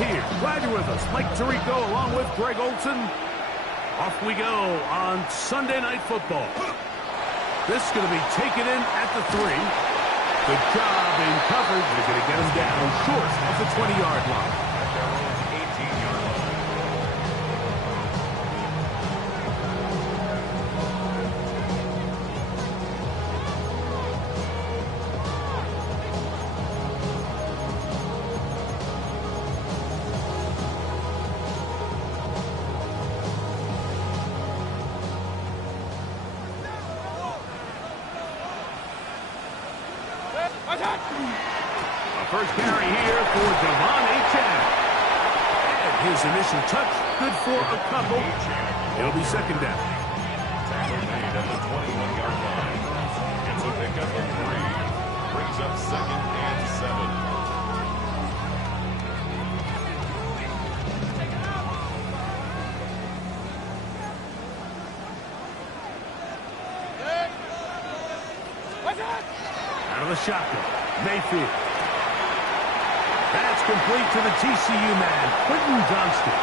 here. Glad you're with us. Mike Tirico along with Greg Olson. Off we go on Sunday Night Football. This is going to be taken in at the 3. Good job in coverage. They're going to get him down short of the 20-yard line. At their own 18-yard line. A first carry here for Devon Achane. And his initial touch, good for a couple. It'll be second down. Tackle made at the 21-yard line. It's a pickup of 3. Brings up 2nd and 7. Out of the shotgun, Mayfield. That's complete to the TCU man, Quentin Johnston.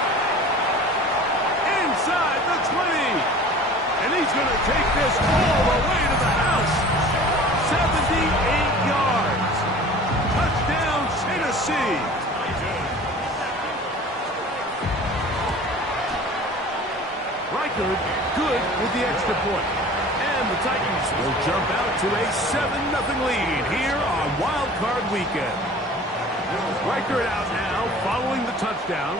Inside the 20. And he's going to take this all the way to the house. 78 yards. Touchdown, Tennessee. Reichard, good with the extra point. And the Titans will jump out to a 7-0 lead here on Wild Card Weekend. Reichard out now following the touchdown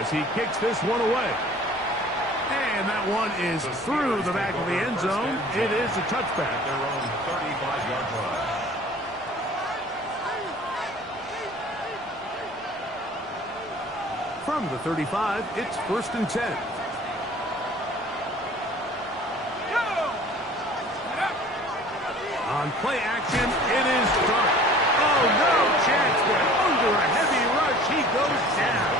as he kicks this one away. And that one is through the back of the end zone. It is a touchback. At their own 35-yard line. From the 35, it's 1st and 10. On play action, it is Dart. Oh, no chance, but under a heavy rush, he goes down.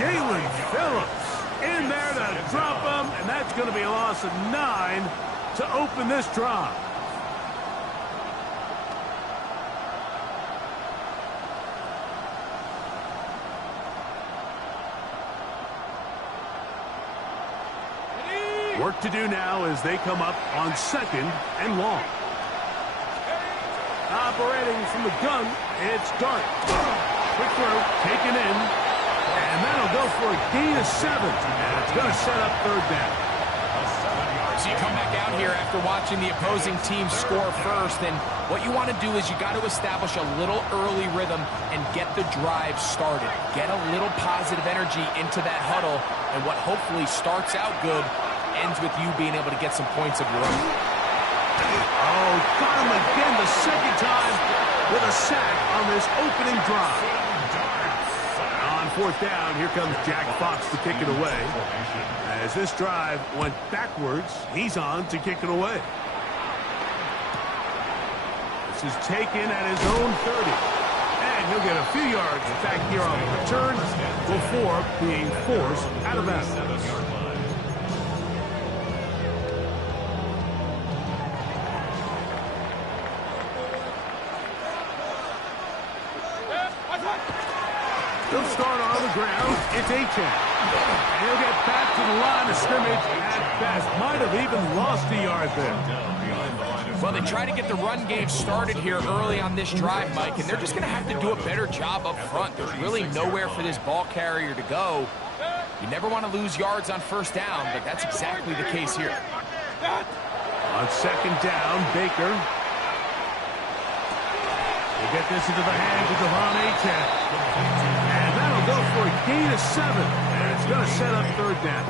Jalen Phillips in there to drop him, and that's going to be a loss of 9 to open this drive. Work to do now as they come up on 2nd and long. Operating from the gun, it's Dart. Quick throw, taken in. And that'll go for a gain of 7. And it's going to set up 3rd down. So you come back out here after watching the opposing team score first, and what you want to do is you got to establish a little early rhythm and get the drive started. Get a little positive energy into that huddle, and what hopefully starts out good ends with you being able to get some points of your own. Oh, got him again the 2nd time with a sack on this opening drive. On 4th down, here comes Jack Fox to kick it away. As this drive went backwards, he's on to kick it away. This is taken at his own 30. And he'll get a few yards back here on the return before being forced out of bounds. He'll start on the ground. It's Achane. And he'll get back to the line of scrimmage at best. Might have even lost a yard there. Well, they try to get the run game started here early on this drive, Mike, and they're just going to have to do a better job up front. There's really nowhere for this ball carrier to go. You never want to lose yards on 1st down, but that's exactly the case here. On 2nd down, Baker. We'll get this into the hands of Devon Achane. And that'll go for a gain of 7. And it's going to set up 3rd down.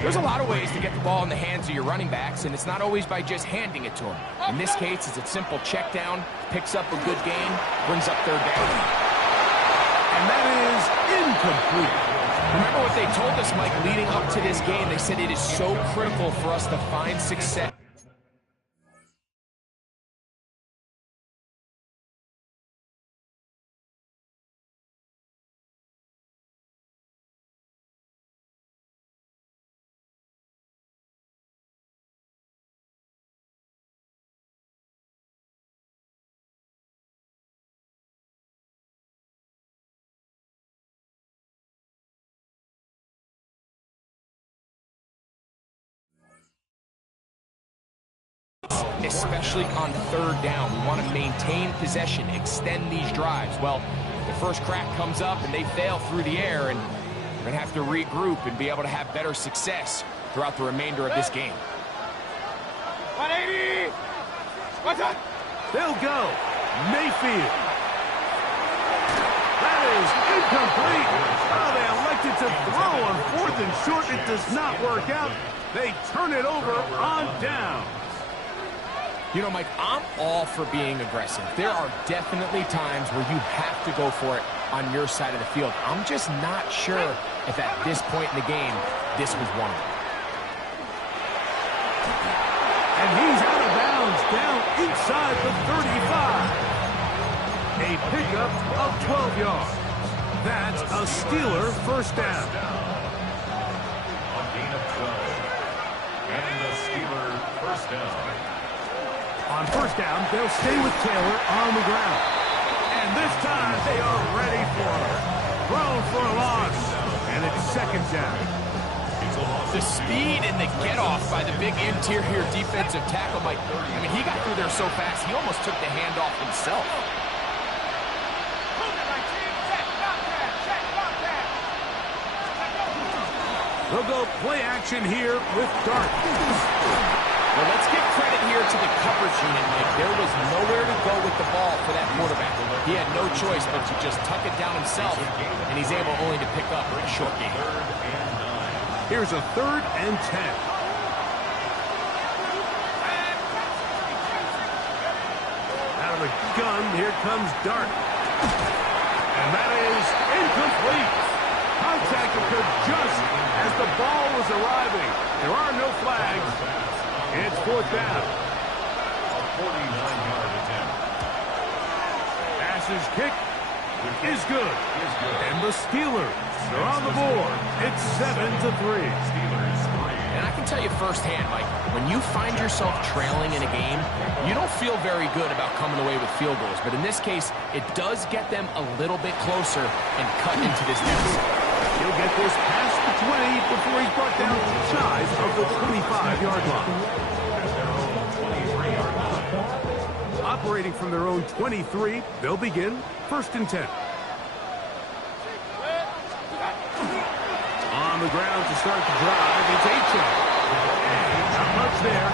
There's a lot of ways to get the ball in the hands of your running backs, and it's not always by just handing it to them. In this case, it's a simple check down, picks up a good gain, brings up 3rd down. And that is incomplete. Remember what they told us, Mike, leading up to this game? They said it is so critical for us to find success. especially on third down. We want to maintain possession, extend these drives. Well, the first crack comes up and they fail through the air, and we're going to have to regroup and be able to have better success throughout the remainder of this game. 180! What's up? They'll go. Mayfield. That is incomplete. Oh, they elected to throw on 4th and short. It does not work out. They turn it over on down. You know, Mike, I'm all for being aggressive. There are definitely times where you have to go for it on your side of the field. I'm just not sure if at this point in the game, this was one of them. And he's out of bounds, down inside the 35. A pickup of 12 yards. That's a Steeler first down. A gain of 12. And the Steeler first down. On first down, they'll stay with Taylor on the ground. And this time, they are ready for it. Thrown for a loss. And it's second down. The speed and the get-off by the big interior defensive tackle, Mike. I mean, he got through there so fast, he almost took the handoff himself. They'll go play action here with Dart. Well, let's give credit here to the coverage unit, Mike. There was nowhere to go with the ball for that quarterback. He had no choice but to just tuck it down himself, and he's able only to pick up a short gain. Here's a 3rd and 10. Out of the gun, here comes Dart. And that is incomplete. Contact occurred just as the ball was arriving. There are no flags. It's 4th down. A 49-yard attempt. Pass is kicked. Is good. And the Steelers are on the board. It's 7-3. Steelers 3. And I can tell you firsthand, Mike, when you find yourself trailing in a game, you don't feel very good about coming away with field goals. But in this case, it does get them a little bit closer and cut into this deficit. He'll get this past the 20 before he's brought down shy of the 25-yard line. Operating from their own 23, they'll begin 1st and 10. On the ground to start the drive, it's H.O. Not much there.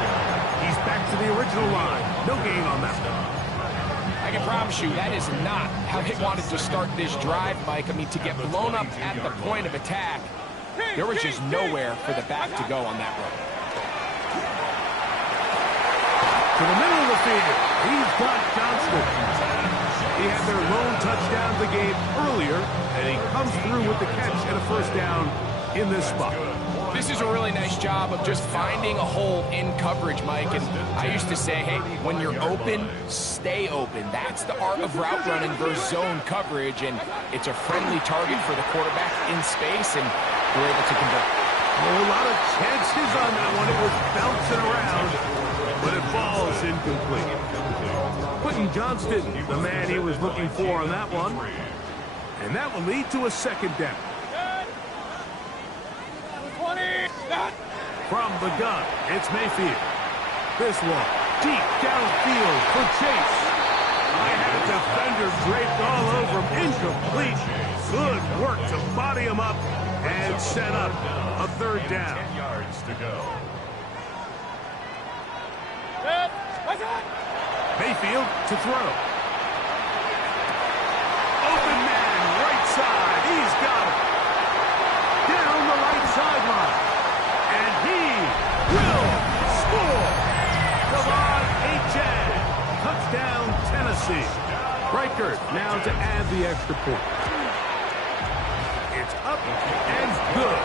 He's back to the original line. No gain on that one. I can promise you that is not how they wanted to start this drive, Mike. I mean, to get blown up at the point of attack, there was just nowhere for the back to go on that run. To the middle of the field, he's got Johnston. He had their lone touchdown of the game earlier, and he comes through with the catch and a first down in this spot. This is a really nice job of just finding a hole in coverage, Mike. And I used to say, hey, when you're open, stay open. That's the art of route running versus zone coverage, and it's a friendly target for the quarterback in space, and we're able to convert. A lot of chances on that one. It was bouncing around, but it falls incomplete. Quentin Johnston, the man he was looking for on that one. And that will lead to a second down. From the gun, it's Mayfield. This one, deep downfield for Chase. I had a defender draped all over him. Incomplete. Good work to body him up and set up a 3rd down. 10 yards to go. Mayfield to throw. Open man, right side. He's got it. Down the right sideline. And he will score. Come on, H.N. Touchdown, Tennessee. Reichert now to add the extra point. It's up and good.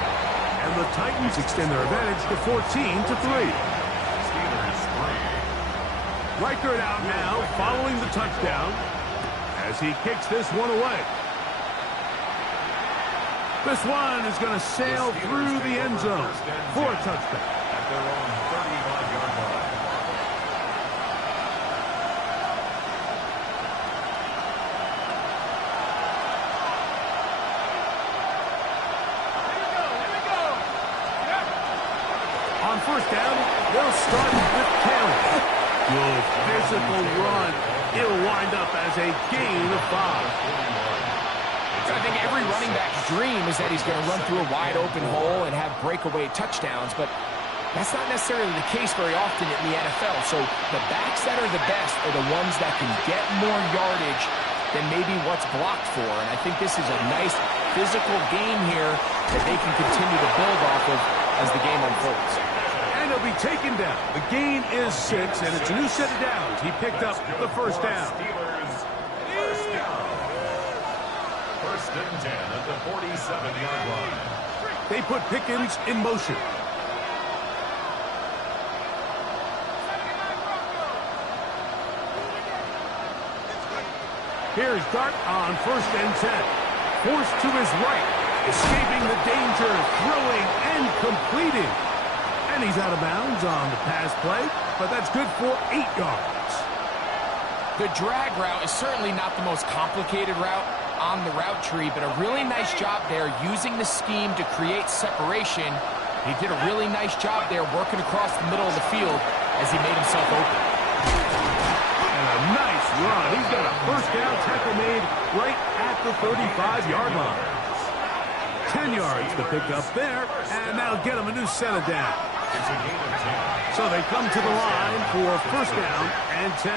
And the Titans extend their advantage to 14-3. Steelers 3. Reichert out now, following the touchdown, as he kicks this one away. This one is going to sail through the end zone for a touchdown. At their own 35-yard line. On first down, they'll start with Taylor. Good physical run. It'll wind up as a gain of 5. I think every running back's dream is that he's going to run through a wide open hole and have breakaway touchdowns, but that's not necessarily the case very often in the NFL. So the backs that are the best are the ones that can get more yardage than maybe what's blocked for. And I think this is a nice physical game here that they can continue to build off of as the game unfolds. And he'll be taken down. The gain is 6, and it's a new set of downs. He picked up the first down. First and 10 at the 47-yard line. They put Pickens in motion. Here's Dart on first and 10. Forced to his right. Escaping the danger, throwing and completing. And he's out of bounds on the pass play, but that's good for 8 yards. The drag route is certainly not the most complicated route on the route tree, but a really nice job there using the scheme to create separation. He did a really nice job there working across the middle of the field as he made himself open. And a nice run. He's got a first down tackle made right at the 35-yard line. 10 yards to pick up there, and now get him a new set of downs. It's a gain of 10. So they come to the line for first down and 10.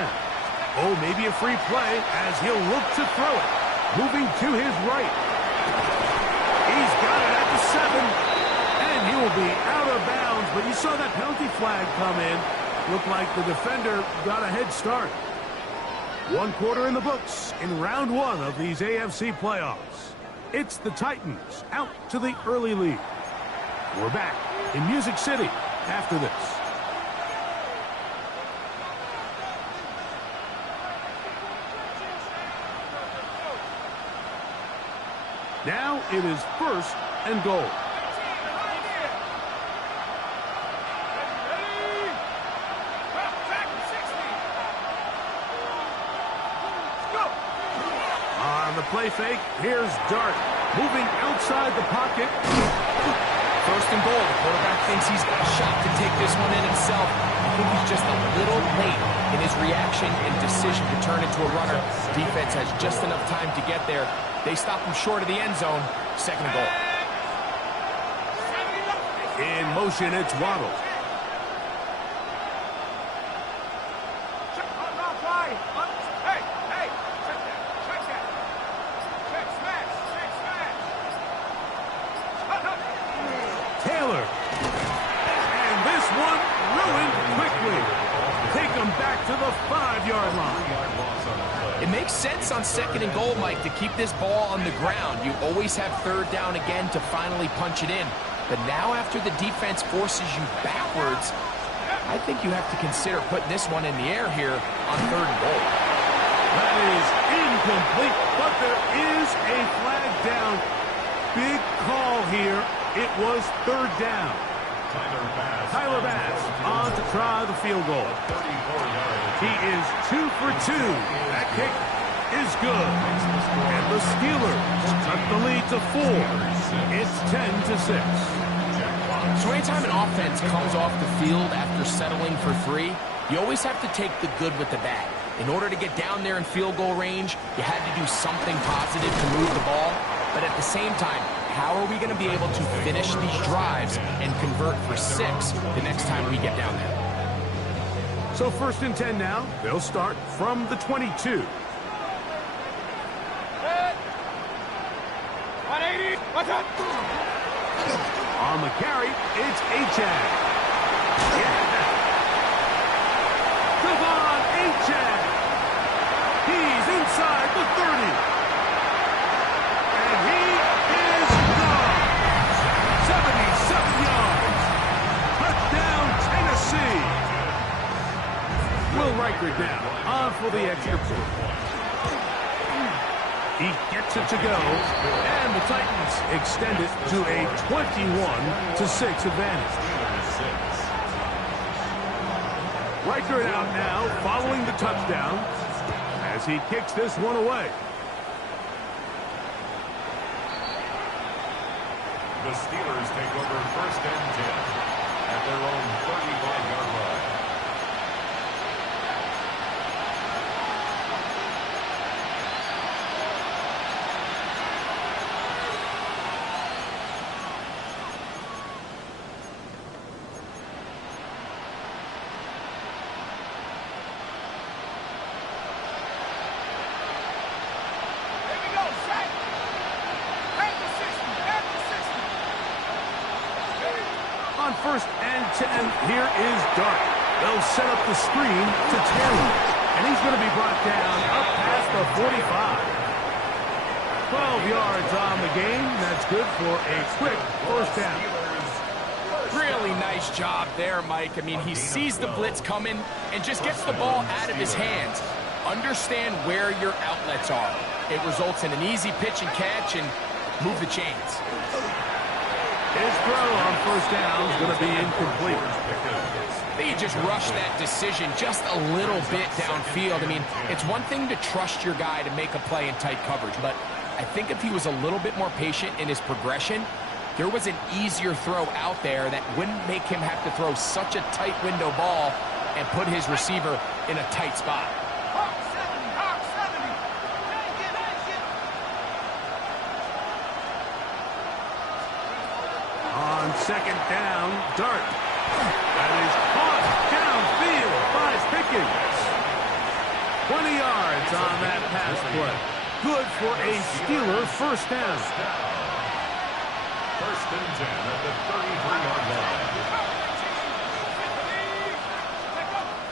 Oh, maybe a free play as he'll look to throw it. Moving to his right. He's got it at the 7. And he will be out of bounds. But you saw that penalty flag come in. Looked like the defender got a head start. 1 quarter in the books in round 1 of these AFC playoffs. It's the Titans out to the early lead. We're back in Music City after this. Now it is first and goal. On the play fake, here's Dart. Moving outside the pocket. First and goal. The quarterback thinks he's got a shot to take this one in himself. I think he's just a little late in his reaction and decision to turn into a runner. Defense has just enough time to get there. They stop him short of the end zone. Second and goal. In motion, it's Waddle. Taylor. And this one ruined quickly. Take him back to the 5-yard line. It makes sense on second and goal, Mike, to keep this ball on the ground. You always have third down again to finally punch it in. But now after the defense forces you backwards, I think you have to consider putting this one in the air here on third and goal. That is incomplete, but there is a flag down. Big call here. It was third down. Tyler Bass on to try the field goal. He is 2 for 2. That kick is good. And the Steelers cut the lead to 4. It's 10-6. So anytime an offense comes off the field after settling for 3, you always have to take the good with the bad. In order to get down there in field goal range, you had to do something positive to move the ball. But at the same time, how are we going to be able to finish these drives and convert for 6 the next time we get down there? So first and 10 now. They'll start from the 22. 180. What's up? On the carry, it's Achane. Yeah. Devon Achane. He's inside the 30. And he is gone. 77 yards. Touchdown, Tennessee. Will Riker down on for the extra point. He gets it to go, and the Titans extend it to a 21-6 advantage. Riker out now, following the touchdown, as he kicks this one away. The Steelers take over first and 10 at their own 35-yard line. first and 10. Here is Dart. They'll set up the screen to Taylor. And he's going to be brought down up past the 45. 12 yards on the game. That's good for a quick first down. Really nice job there, Mike. I mean, he sees the blitz coming and just gets the ball out of his hands. Understand where your outlets are. It results in an easy pitch and catch and move the chains. His throw on first down is going to be incomplete. They just rushed that decision just a little bit downfield. I mean, it's one thing to trust your guy to make a play in tight coverage, but I think if he was a little bit more patient in his progression, there was an easier throw out there that wouldn't make him have to throw such a tight window ball and put his receiver in a tight spot. On second down, Dart. That is caught downfield by Pickens. 20 yards on that pass play. Good for a Steeler first down. First and 10 at the 33-yard line.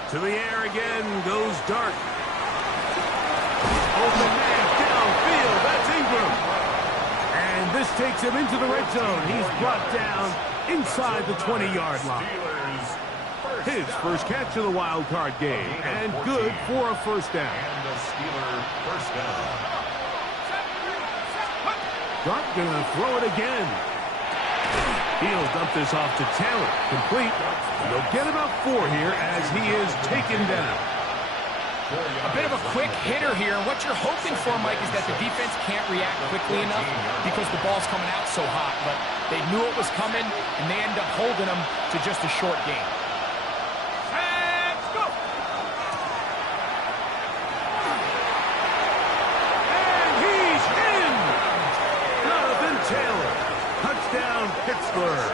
To the air again goes Dart. Open man downfield. That's Ingram. And this takes him into the red zone. He's brought down inside the 20-yard line. His first catch of the wild card game. And good for a first down. And the Steeler first down. Dart gonna throw it again. He'll dump this off to Taylor. Complete. They'll get about 4 here as he is taken down. A bit of a quick hitter here. And what you're hoping for, Mike, is that the defense can't react quickly enough because the ball's coming out so hot. But they knew it was coming, and they end up holding them to just a short game. Let's go! And he's in! Jonathan Taylor. Touchdown, Pittsburgh.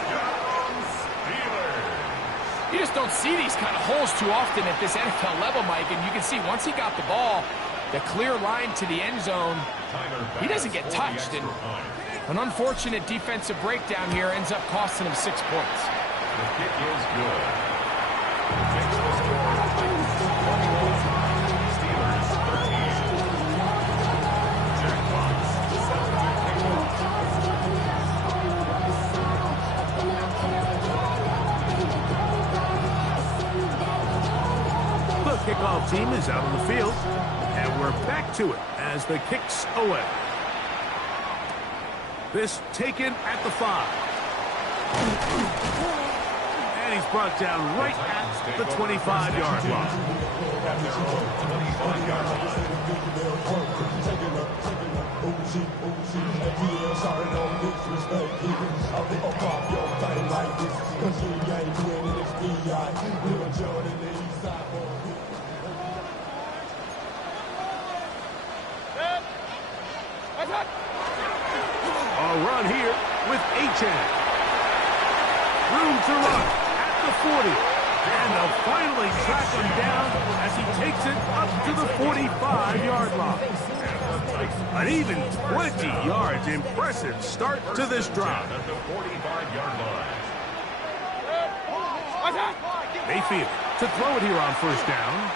You just don't see these kind of holes too often at this NFL level, Mike. And you can see once he got the ball, the clear line to the end zone, he doesn't get touched. And an unfortunate defensive breakdown here ends up costing him 6 points. The kick is good. Takes the score 21, Steelers 13. Jack Fox set to kick off. The kickoff team is out on the field, and we're back to it as the kick's away. This taken at the 5. And he's brought down right at the 25-yard line. At their own 25-yard line. A run here with Achane. Room to run at the 40. And they'll finally track him down as he takes it up to the 45-yard line. An even 20 yards. Impressive start to this drive. At the 45-yard line. Mayfield to throw it here on first down.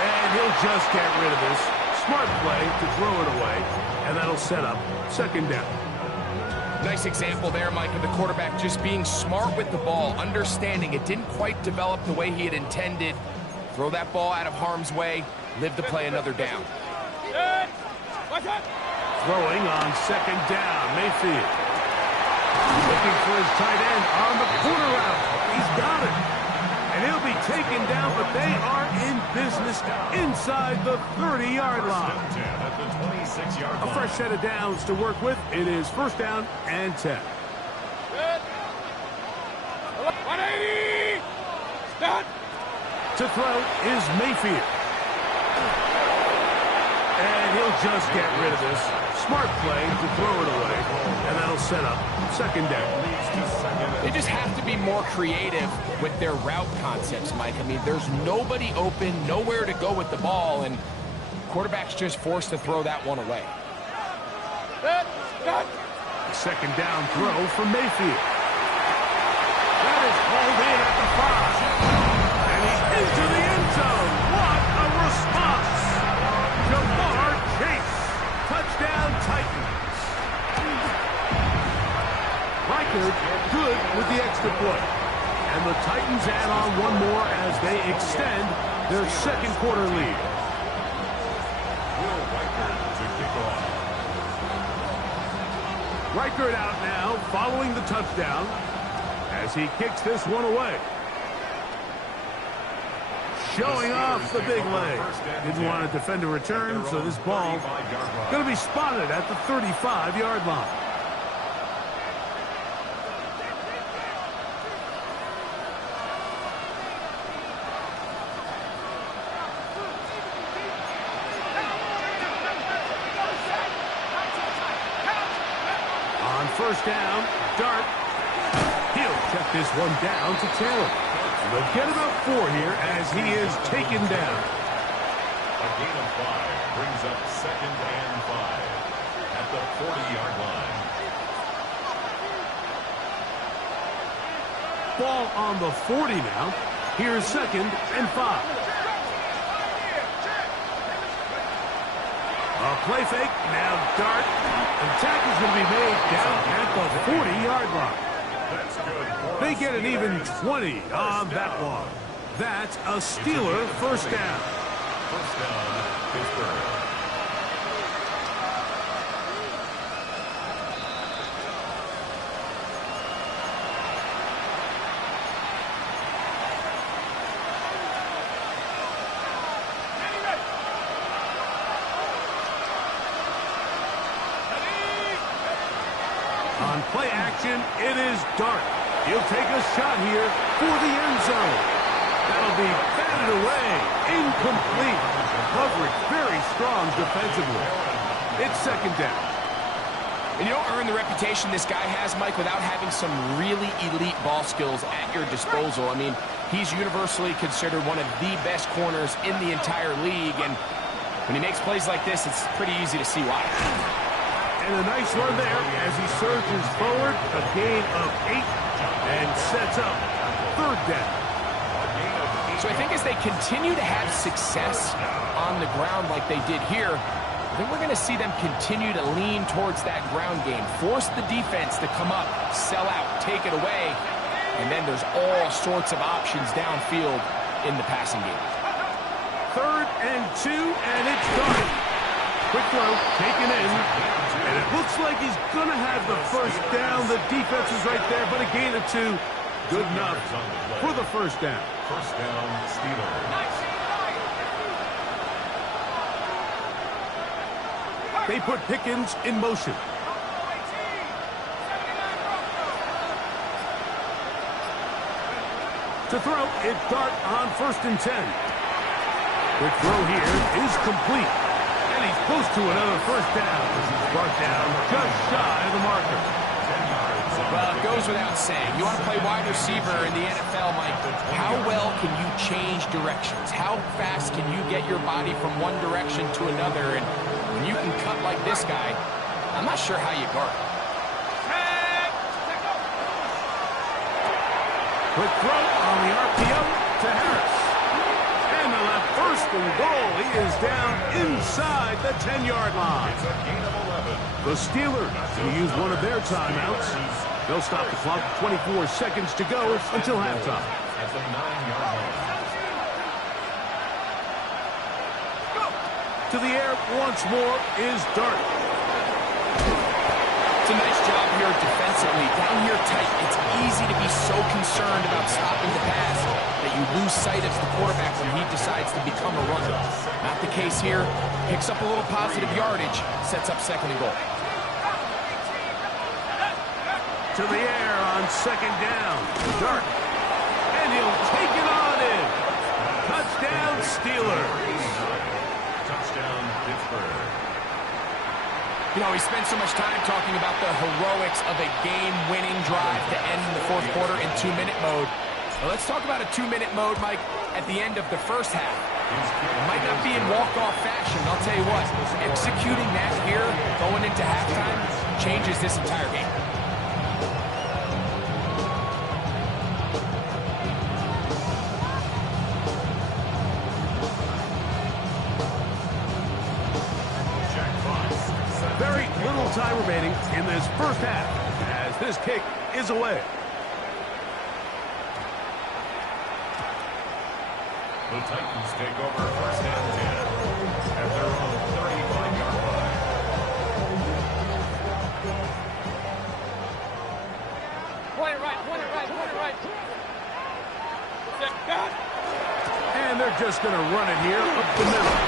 And he'll just get rid of this. Smart play to throw it away, and that'll set up second down. Nice example there, Mike, of the quarterback just being smart with the ball, understanding it didn't quite develop the way he had intended. Throw that ball out of harm's way, live to play another down. Throwing on second down, Mayfield. Looking for his tight end on the corner route. He's got it. And he'll be taken down, but they are in business inside the 30-yard line. At the 26-yard line. A fresh set of downs to work with. It is first down and 10. 180! Start! To throw is Mayfield. And he'll just get rid of this. Smart play to throw it away. And that'll set up second down. They just have to be more creative with their route concepts, Mike. I mean, there's nobody open, nowhere to go with the ball, and quarterback's just forced to throw that one away. Second down throw from Mayfield. That is pulled in at the 5. And he's into the end zone. What a response. Jamar Chase. Touchdown Titans. Reichard good with the extra point. And the Titans add on one more as they extend their second quarter lead. Reichard out now following the touchdown as he kicks this one away. Showing off the big leg. Didn't want to defend a return, so this ball going to be spotted at the 35-yard line. First down, Dart. He'll check this one down to Taylor. They'll get about 4 here as he is taken down. A gain of 5 brings up 2nd and 5 at the 40-yard line. Ball on the 40 now. Here's 2nd and 5. A play fake, now Dart. The tackle's going to be made down at the 40-yard line. They get an even 20 on that one. That's a Steeler first down. First down, Pittsburgh. On play action, it is Dart. He'll take a shot here for the end zone. That'll be batted away. Incomplete. Coverage very strong defensively. It's 2nd down. And you don't earn the reputation this guy has, Mike, without having some really elite ball skills at your disposal. I mean, he's universally considered one of the best corners in the entire league. And when he makes plays like this, it's pretty easy to see why. And a nice run there as he surges forward. A gain of 8 and sets up 3rd down. So I think as they continue to have success on the ground like they did here, I think we're going to see them continue to lean towards that ground game. Force the defense to come up, sell out, take it away. And then there's all sorts of options downfield in the passing game. 3rd and 2, and it's done. Quick throw, taken in. And it looks like he's going to have the first down. The defense is right there, but a gain of 2. Good enough for the first down. First down, Steelers. They put Pickens in motion. To throw, it's Dart on 1st and 10. Quick throw here is complete. And he's close to another first down. He's brought down just shy of the marker. Well, it goes without saying. You want to play wide receiver in the NFL, Mike. How well can you change directions? How fast can you get your body from one direction to another? And when you can cut like this guy, I'm not sure how you guard. Quick throw on the RPO to Harris. And the left first and goal. He is down inside the 10-yard line. It's a gain of 11. The Steelers will use one of their timeouts. They'll stop the clock. 24 seconds to go until halftime. At the 9-yard line. To the air once more is Dart. It's a nice job here defensively. Down here tight, it's easy to be so concerned about stopping the pass that you lose sight of the quarterback when he decides to become a runner. Not the case here. Picks up a little positive yardage, sets up 2nd and goal. To the air on 2nd down. Dart. And he'll take it on in. Touchdown, Steelers. Touchdown, Pittsburgh. You know, we spent so much time talking about the heroics of a game-winning drive to end the 4th quarter in 2-minute mode. Well, let's talk about a 2-minute mode, Mike, at the end of the first half. It might not be in walk-off fashion, but I'll tell you what, executing that here, going into halftime, changes this entire game. Very little time remaining in this first half as this kick is away. The Titans take over first and 10 at their own 35-yard line. Point it right, point it right, point it right. Set, got. And they're just going to run it here up the middle.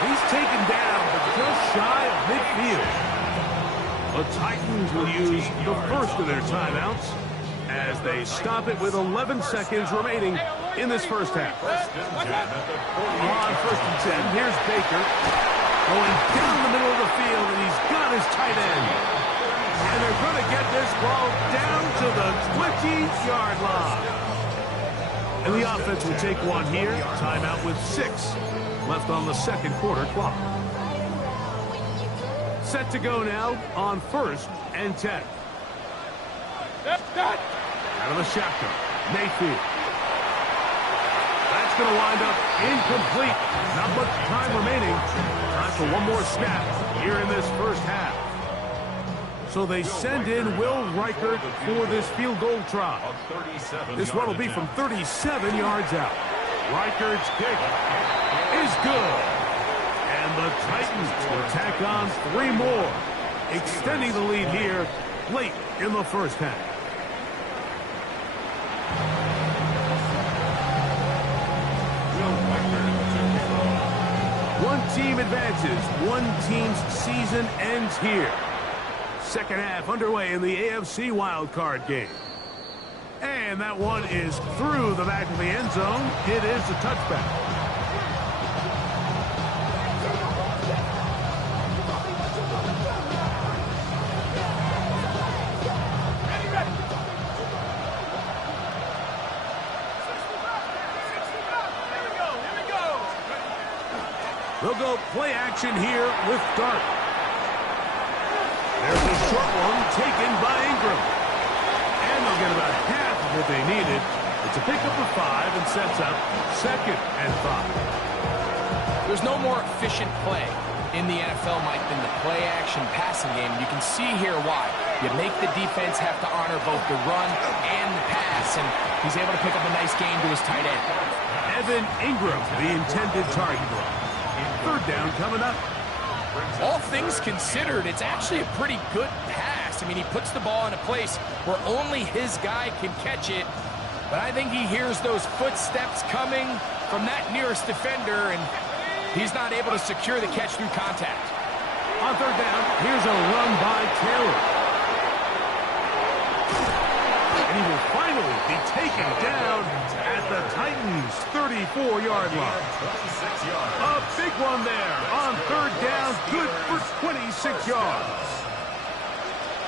He's taken down, but just shy of midfield. The Titans will use the first of their timeouts as they stop it with 11 seconds remaining in this first half. On first and 10, here's Baker going down the middle of the field, and he's got his tight end. And they're going to get this ball down to the 20-yard line. And the offense will take one here. Timeout with 6 left on the second quarter clock. Set to go now on first and 10. Out of the shotgun, Mayfield. That's going to wind up incomplete. Not much time remaining. Time for one more snap here in this first half. So they send in Will Reichert for this field goal try. This one will be from 37 yards out. Reichert's kick is good. And the Titans will tack on 3 more, extending the lead here late in the first half. One team advances. One team's season ends here. Second half underway in the AFC wildcard game. And that one is through the back of the end zone. It is a touchback. They'll go play action here with Dart. There's a short one taken by Ingram. And they'll get about half of what they needed. It's a pickup of 5 and sets up second and 5. There's no more efficient play in the NFL, Mike, than the play-action passing game. You can see here why. You make the defense have to honor both the run and the pass, and he's able to pick up a nice gain to his tight end. Evan Ingram, the intended target. Third down coming up. All things considered, it's actually a pretty good pass. I mean, he puts the ball in a place where only his guy can catch it. But I think he hears those footsteps coming from that nearest defender, and he's not able to secure the catch through contact. On third down, here's a run by Taylor. And he will finally be taken down at the Titans' 34-yard line. A big one there on third down, good for 26 yards.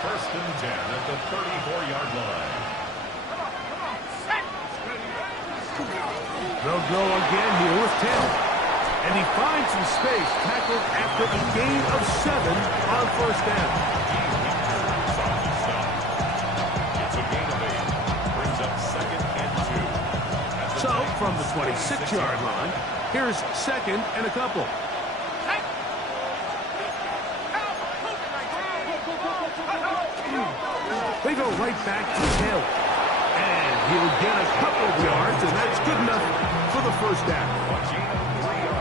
First and 10 at the 34-yard line. They'll go again here with Taylor. And he finds some space, tackled after a gain of 7 on first down. It's a gain of 8. Brings up second and 2. So, from the 26-yard line, here's second and a couple. They go right back to Taylor. And he'll get a couple of yards, and that's good enough for the first down.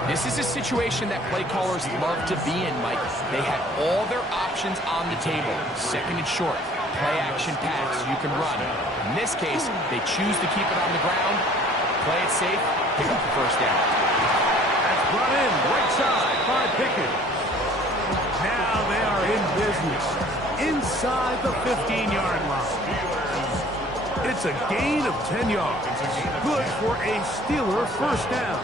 This is a situation that play callers love to be in, Mike. They have all their options on the table. Second and short, play action pass, you can run. In this case, they choose to keep it on the ground, play it safe, pick up the first down. That's brought in right side by Pickett. Now they are in business inside the 15-yard line. It's a gain of 10 yards. Good for a Steeler first down.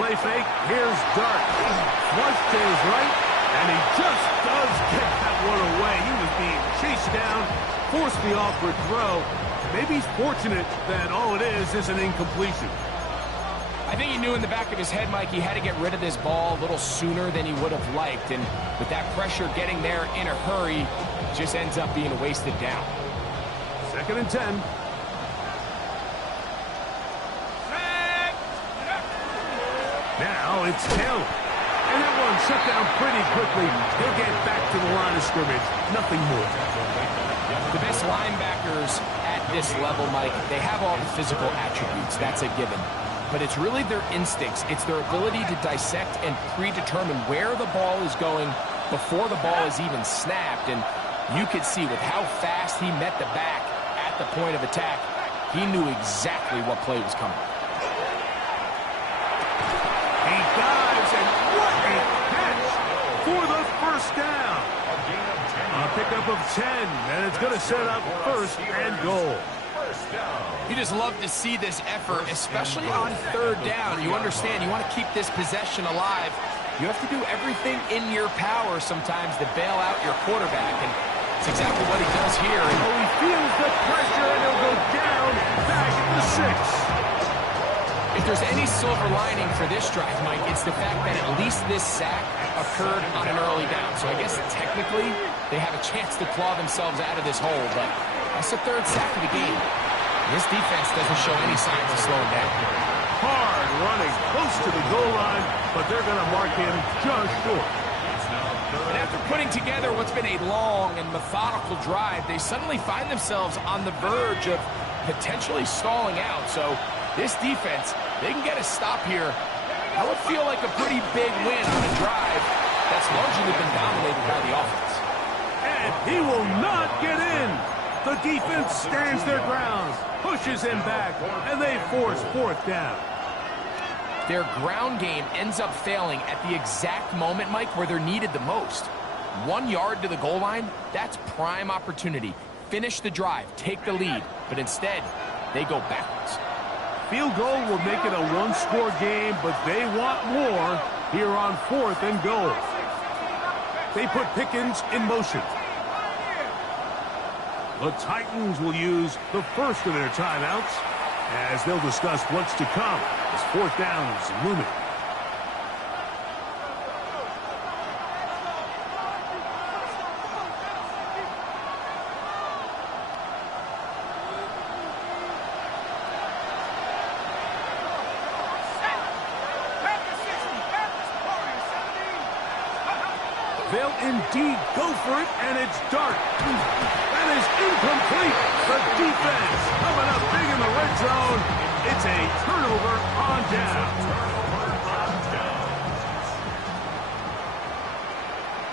play fake. Here's Dart. Flush to his right, and he just does get that one away. He was being chased down, forced the awkward throw. Maybe he's fortunate that all it is an incompletion. I think he knew in the back of his head, Mike, he had to get rid of this ball a little sooner than he would have liked. And with that pressure getting there in a hurry, it just ends up being a wasted down. 2nd and 10. Now it's Taylor. And that one shut down pretty quickly. He'll get back to the line of scrimmage. Nothing more. The best linebackers at this level, Mike, they have all the physical attributes. That's a given. But it's really their instincts. It's their ability to dissect and predetermine where the ball is going before the ball is even snapped. And you could see with how fast he met the back at the point of attack, he knew exactly what play was coming. He dives, and what a catch for the first down. A pickup of 10, and it's going to set up 1st and goal. You just love to see this effort, especially on 3rd down. You understand, you want to keep this possession alive. You have to do everything in your power sometimes to bail out your quarterback, and it's exactly what he does here. And he feels the pressure, and he'll go down back at the 6. If there's any silver lining for this drive, Mike, it's the fact that at least this sack occurred on an early down. So I guess technically they have a chance to claw themselves out of this hole, but that's the 3rd sack of the game. This defense doesn't show any signs of slowing down. Hard running close to the goal line, but they're going to mark him just short. And after putting together what's been a long and methodical drive, they suddenly find themselves on the verge of potentially stalling out. So this defense, they can get a stop here. That would feel like a pretty big win on a drive that's largely been dominated by the offense. And he will not get in. The defense stands their ground, pushes him back, and they force 4th down. Their ground game ends up failing at the exact moment, Mike, where they're needed the most. 1 yard to the goal line, that's prime opportunity. Finish the drive, take the lead, but instead, they go backwards. Field goal will make it a 1-score game, but they want more here on 4th and goal. They put Pickens in motion. The Titans will use the first of their timeouts as they'll discuss what's to come as 4th down is looming. They'll indeed go for it, and it's Dart. That is incomplete. The defense coming up big in the red zone. It's a turnover on down.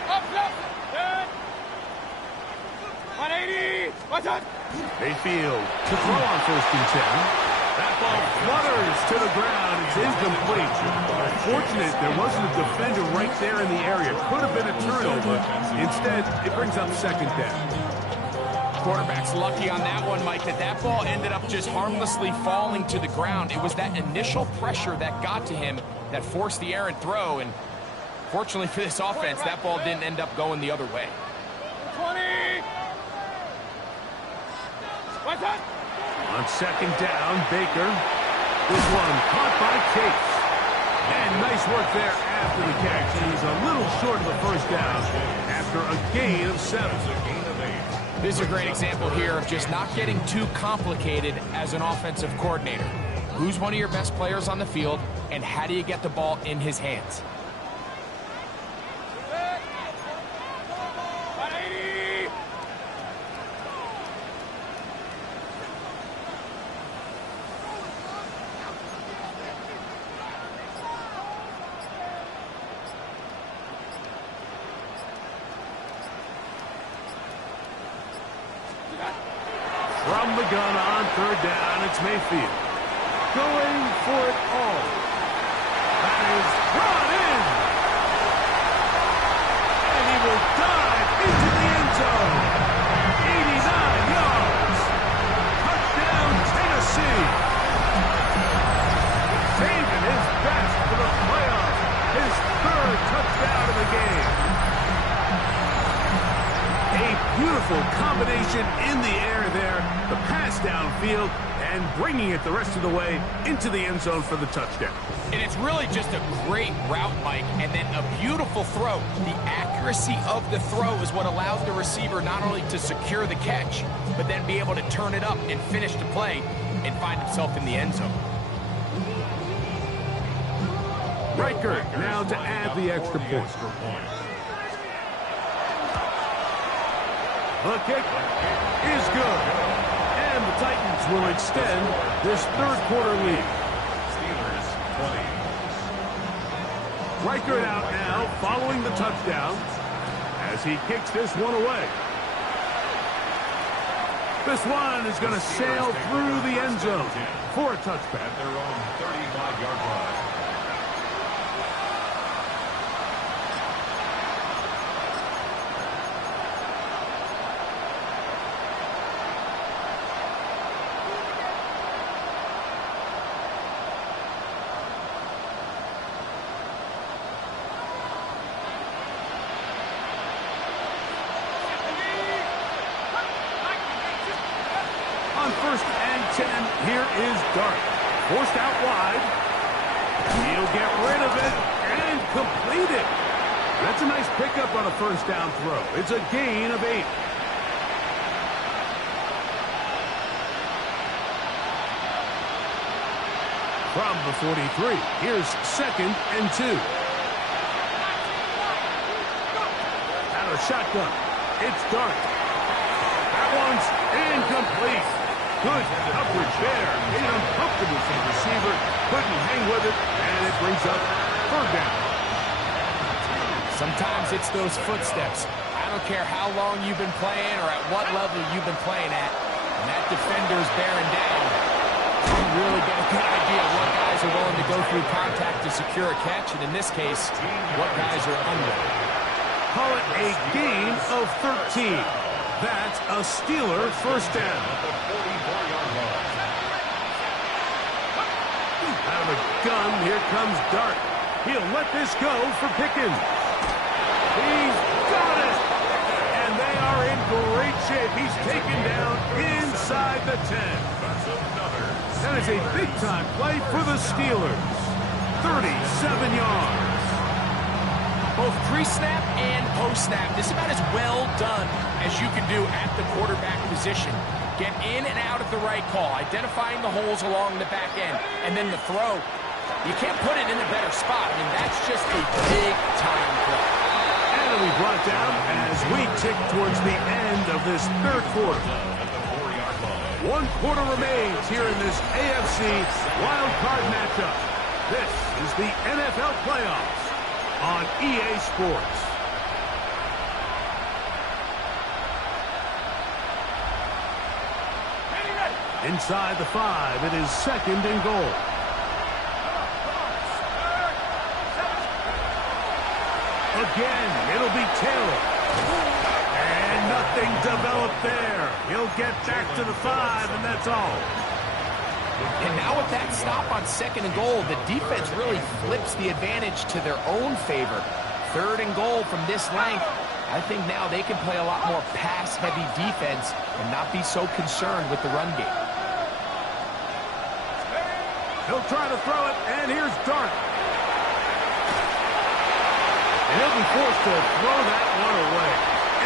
Up, good. 180. What's up? Mayfield to throw on 1st and 10. That ball flutters to the ground. It's incomplete. Fortunate there wasn't a defender right there in the area. Could have been a turnover. Instead, it brings up 2nd down. Quarterback's lucky on that one, Mike, that ball ended up just harmlessly falling to the ground. It was that initial pressure that got to him that forced the errant throw, and fortunately for this offense, that ball didn't end up going the other way. 20. What's up? On 2nd down, Baker. This one caught by Chase. And nice work there after the catch. He's a little short of the 1st down after a gain of 7. This is a great example here of just not getting too complicated as an offensive coordinator. Who's one of your best players on the field, and how do you get the ball in his hands? From the gun on 3rd down, it's Mayfield. Going for it all. That is brought in. And he will dive into the end zone. 89 yards. Touchdown, Tennessee. Saving his best for the beautiful combination in the air there. The pass downfield and bringing it the rest of the way into the end zone for the touchdown. And it's really just a great route, Mike, and then a beautiful throw. The accuracy of the throw is what allows the receiver not only to secure the catch, but then be able to turn it up and finish the play and find himself in the end zone. Riker now to add the extra point. The kick is good. And the Titans will extend this third quarter lead. Steelers 20. Riker out now following the touchdown as he kicks this one away. This one is going to sail through the end zone for a touchback. At their own 35-yard line. On 1st and 10, here is Dart. Forced out wide. He'll get rid of it and complete it. That's a nice pickup on a first down throw. It's a gain of 8. From the 43, here's 2nd and 2. Out of shotgun, it's Dart. That one's incomplete. Good coverage there. Made it uncomfortable for the receiver. Couldn't hang with it, and it brings up 3rd down. Sometimes it's those footsteps. I don't care how long you've been playing or at what level you've been playing at. When that defender's bearing down, you really get a good idea of what guys are willing to go through contact to secure a catch, and in this case, what guys are unwilling. Call it a gain of 13. That's a Steeler first down. Out of the gun, here comes Dart. He'll let this go for Pickens. He's got it! And they are in great shape. He's taken down inside the 10. That is a big-time play for the Steelers. 37 yards. Both pre-snap and post-snap, this is about as well done as you can do at the quarterback position. Get in and out at the right call, identifying the holes along the back end, and then the throw. You can't put it in a better spot. I mean, that's just a big-time play. And it'll be brought down as we tick towards the end of this third quarter. 1 quarter remains here in this AFC wild card matchup. This is the NFL playoffs on EA Sports. Inside the 5, it is 2nd and goal. Again, it'll be Taylor. And nothing developed there. He'll get back to the 5, and that's all. And now with that stop on 2nd and goal, the defense really flips the advantage to their own favor. 3rd and goal from this length. I think now they can play a lot more pass-heavy defense and not be so concerned with the run game. He'll try to throw it, and here's Dart. And he'll be forced to throw that one away.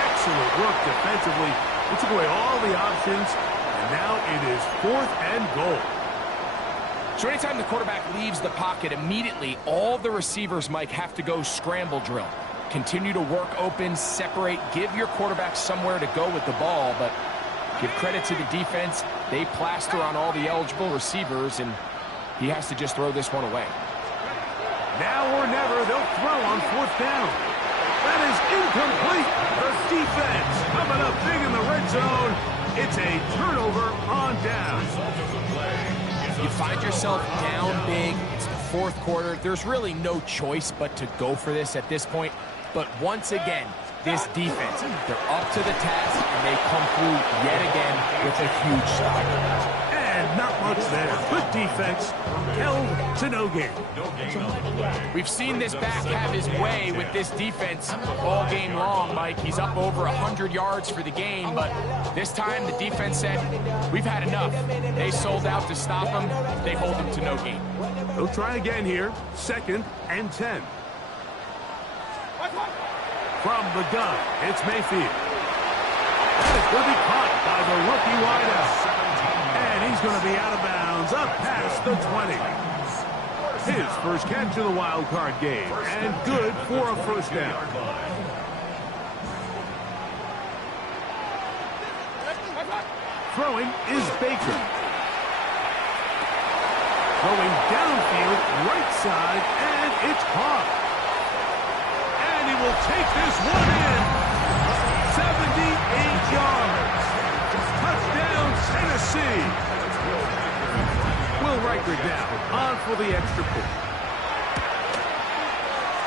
Excellent work defensively. He took away all the options, and now it is 4th and goal. So anytime the quarterback leaves the pocket, immediately all the receivers, Mike, have to go scramble drill. Continue to work open, separate, give your quarterback somewhere to go with the ball, but give credit to the defense. They plaster on all the eligible receivers, and he has to just throw this one away. Now or never, they'll throw on 4th down. That is incomplete. The defense coming up big in the red zone. It's a turnover on down. You find yourself down big. It's the 4th quarter. There's really no choice but to go for this at this point. But once again, this defense, they're up to the task, and they come through yet again with a huge stop. And not much there. Good defense. Held to no gain. We've seen this back have his way with this defense all game long, Mike. He's up over 100 yards for the game, but this time the defense said, we've had enough. They sold out to stop him. They hold him to no gain. He'll try again here. 2nd and 10. From the gun, it's Mayfield. And it's going to be caught by the rookie wideout. And he's going to be out of bounds up past the 20. His first catch of the wild card game. And good for a first down. Throwing is Baker. Throwing downfield, right side, and it's caught. And he will take this one in. 78 yards. Touchdown, Tennessee. Will Riker down on for the extra point.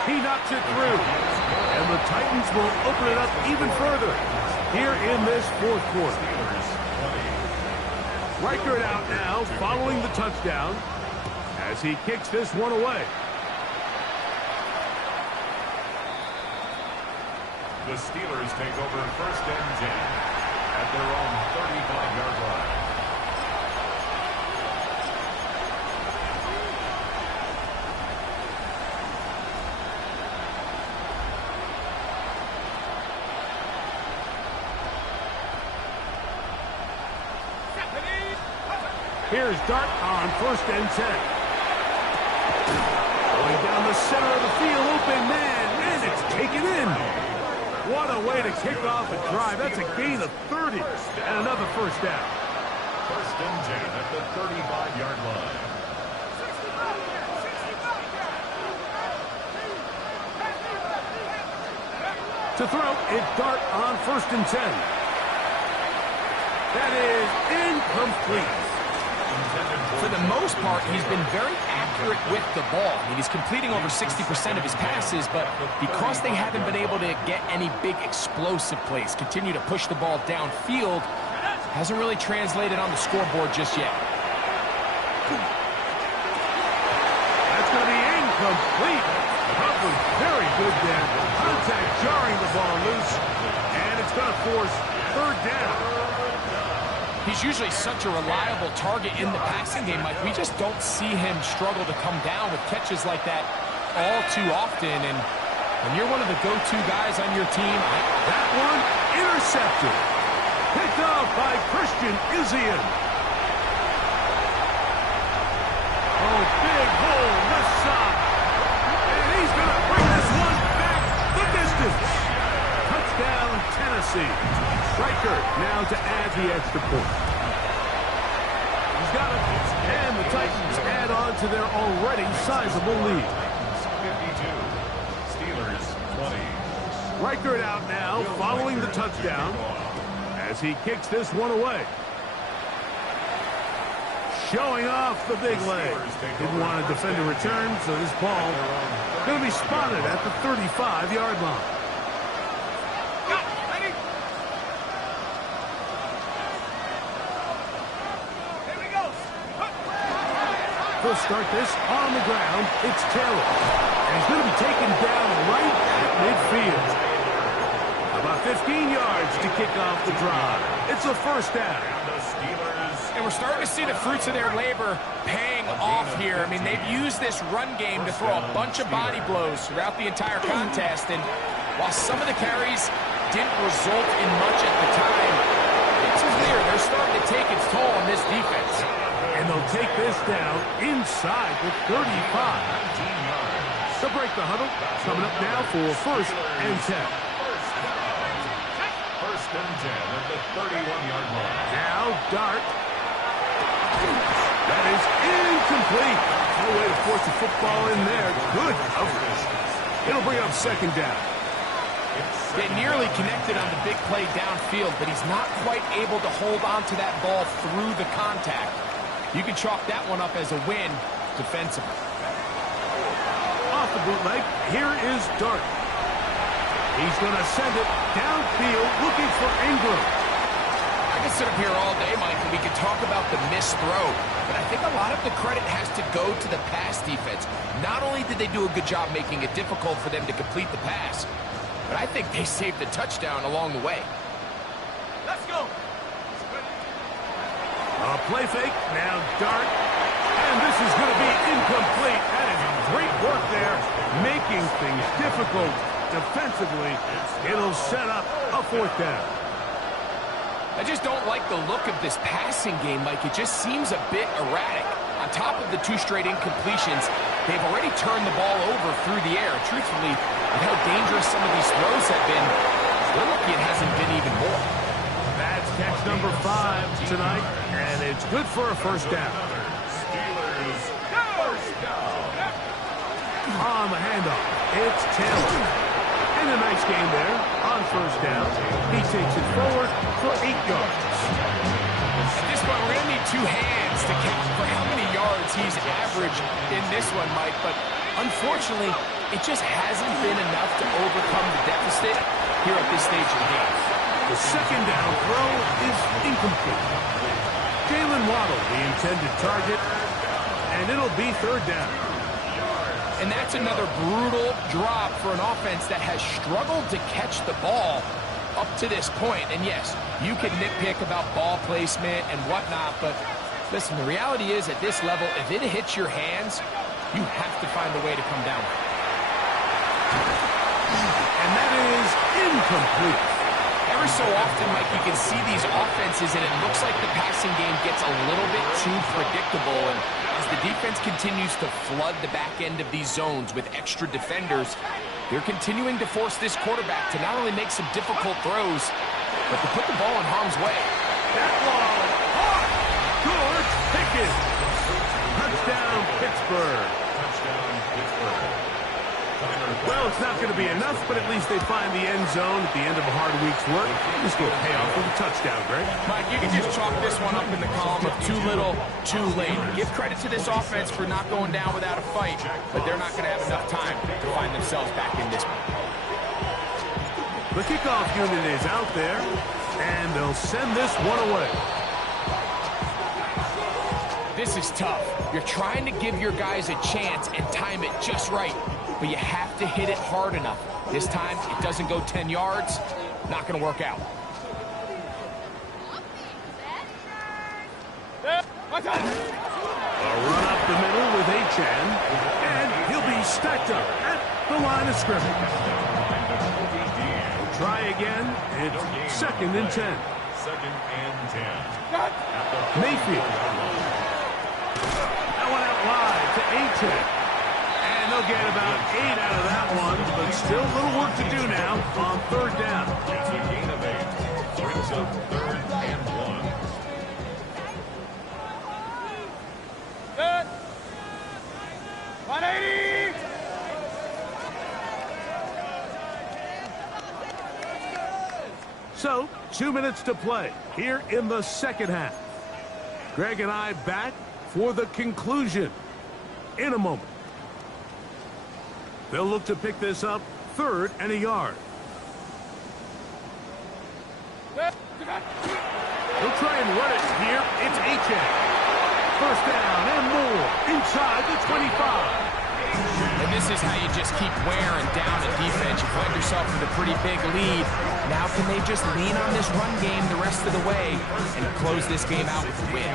He knocks it through. And the Titans will open it up even further here in this 4th quarter. Riker out now following the touchdown as he kicks this one away. The Steelers take over 1st and 10 at their own 35-yard line. Here's Dart on 1st and 10. Going down the center of the field, open man, and it's taken in. What a way to kick off a drive. That's a gain of 30 and another first down. 1st and 10 at the 35-yard line. To throw, it's Dart on 1st and 10. That is incomplete. For the most part, he's been very accurate with the ball. I mean, he's completing over 60% of his passes, but because they haven't been able to get any big explosive plays, continue to push the ball downfield, hasn't really translated on the scoreboard just yet. That's going to be incomplete. Covered very good there. Contact jarring the ball loose, and it's going to force 3rd down. He's usually such a reliable target in the passing game, Mike. We just don't see him struggle to come down with catches like that all too often. And when you're one of the go-to guys on your team, that one intercepted. Picked off by Christian Izien. Oh, big hole left side. And he's going to bring this one back the distance. Touchdown, Tennessee. Riker now to add the extra point. He's got it. And the Titans add on to their already sizable lead. 52. Steelers 20. Riker out now following the touchdown as he kicks this one away. Showing off the big leg. Didn't want to defend a return, so this ball going to be spotted at the 35-yard line. He'll start this on the ground. It's Taylor. And he's going to be taken down right at midfield. About 15 yards to kick off the drive. It's a first down. and we're starting to see the fruits of their labor paying off here. I mean, they've used this run game to throw a bunch of body blows throughout the entire contest, and while some of the carries didn't result in much at the time, it's clear they're starting to take its toll on this defense. And they'll take this down inside the 35. They'll break the huddle. Coming up now for first and 10. First and 10 at the 31-yard line. Now Dart. That is incomplete. No way to force the football in there. Good coverage. It'll bring up second down. They nearly connected on the big play downfield, but he's not quite able to hold on to that ball through the contact. You can chalk that one up as a win defensively. Off the bootleg, here is Dart. He's going to send it downfield looking for Ingram. could sit up here all day, Mike, and we could talk about the missed throw. But I think a lot of the credit has to go to the pass defense. Not only did they do a good job making it difficult for them to complete the pass, but I think they saved the touchdown along the way. Let's go. A play fake, now dart, and this is going to be incomplete. That is great work there, making things difficult defensively. It'll set up a fourth down. I just don't like the look of this passing game, Mike. It just seems a bit erratic. On top of the 2 straight incompletions, they've already turned the ball over through the air. Truthfully, with how dangerous some of these throws have been, we're lucky it hasn't been even more. That's catch number 5 tonight, and it's good for a first down. On the handoff, it's Taylor. And a nice game there on first down. He takes it forward for 8 yards. At this point, we're going to need 2 hands to count for how many yards he's averaged in this one, Mike. But unfortunately, it just hasn't been enough to overcome the deficit here at this stage of the game. The second down throw is incomplete. Jalen Waddle, the intended target, and it'll be third down. And that's another brutal drop for an offense that has struggled to catch the ball up to this point. And yes, you can nitpick about ball placement and whatnot, but listen, the reality is at this level, if it hits your hands, you have to find a way to come down. And that is incomplete. Every so often, Mike, you can see these offenses, and it looks like the passing game gets a little bit too predictable. And as the defense continues to flood the back end of these zones with extra defenders, they're continuing to force this quarterback to not only make some difficult throws, but to put the ball in harm's way. That ball caught. George Pickens. Touchdown, Pittsburgh. Touchdown, Pittsburgh. Well, it's not going to be enough, but at least they find the end zone at the end of a hard week's work. This will pay off with a touchdown, Greg. Mike, you can just chalk this one up in the column of too little, too late. Give credit to this offense for not going down without a fight, but they're not going to have enough time to find themselves back in this one. The kickoff unit is out there, and they'll send this one away. This is tough. You're trying to give your guys a chance and time it just right, but you have to hit it hard enough. This time, it doesn't go 10 yards. Not going to work out. A run up the middle with Achan, and he'll be stacked up at the line of scrimmage. Try again. It's 2nd and 10. 2nd and 10. Mayfield. That one out wide to Achan. And they'll get about 8 out of that one, but still a little work to do now on third down. It's a gain of 8. Brings up 3rd and 1. Good. 180. So, 2 minutes to play here in the second half. Greg and I back for the conclusion in a moment. They'll look to pick this up 3rd and a yard. They'll try and run it here. It's Achan. First down and more inside the 25. And this is how you just keep wearing down a defense. You find yourself with a pretty big lead. Now can they just lean on this run game the rest of the way and close this game out with a win?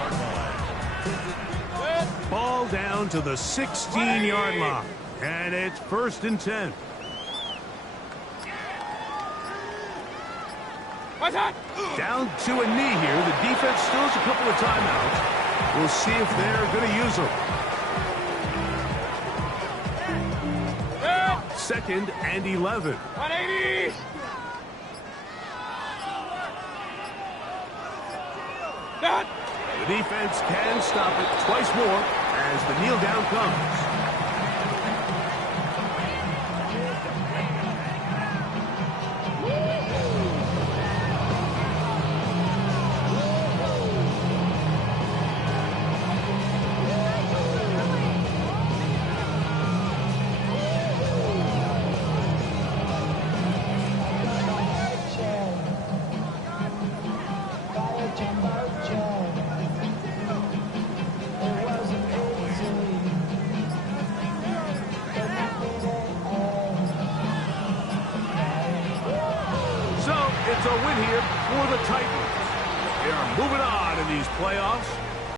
Ball down to the 16-yard line. And it's 1st and 10. Down to a knee here. The defense still has a couple of timeouts. We'll see if they're going to use them. 2nd and 11. 180. The defense can stop it twice more as the kneel down comes. So win here for the Titans. They are moving on in these playoffs.